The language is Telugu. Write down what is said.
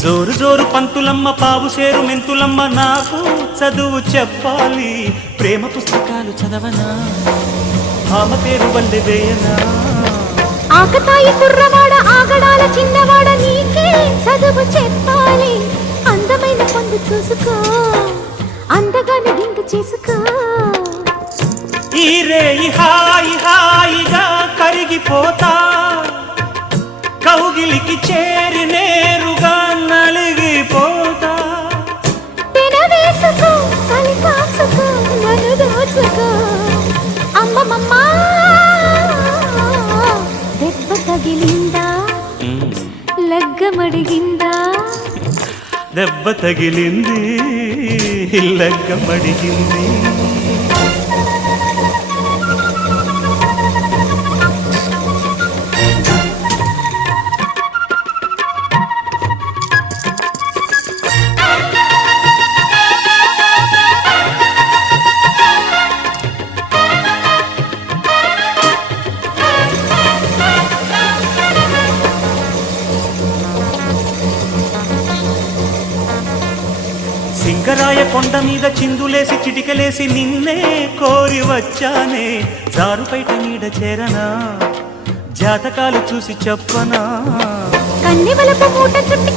జోరు జోరు పంతులమ్మ పావు సేరు మెంతులమ్మ నాకు చదువు చెప్పాలి ప్రేమ పుస్తకాలు చదవనా ఆమె పేరు వల్లే వేయనా ఆకతాయి కుర్రవాడ ఆగడాల చిన్నవాడ నీకే చదువు చెప్పాలి అందమైన పొందు చూసుకో అందగానే విందు చేసుకో ఈ రే హాయి హాయిగా కరిగిపోతా కౌగిలికి చేరి నేరుగా నలిగిపోతా తినవేసుకో చలి కాచుకో నన్ను దోచుకో అమ్మమ్మ దెబ్బ తగిలిందా లగ్గమడిగిందా దెబ్బ తగిలింది లగ్గమడిగింది సింగరాయ కొండ మీద చిందులేసి చిటికలేసి నిన్నే కోరి వచ్చానే జారుపైట నీడ చేరనా జాతకాలు చూసి చెప్పనా కన్నెవలపు మూట చుట్టి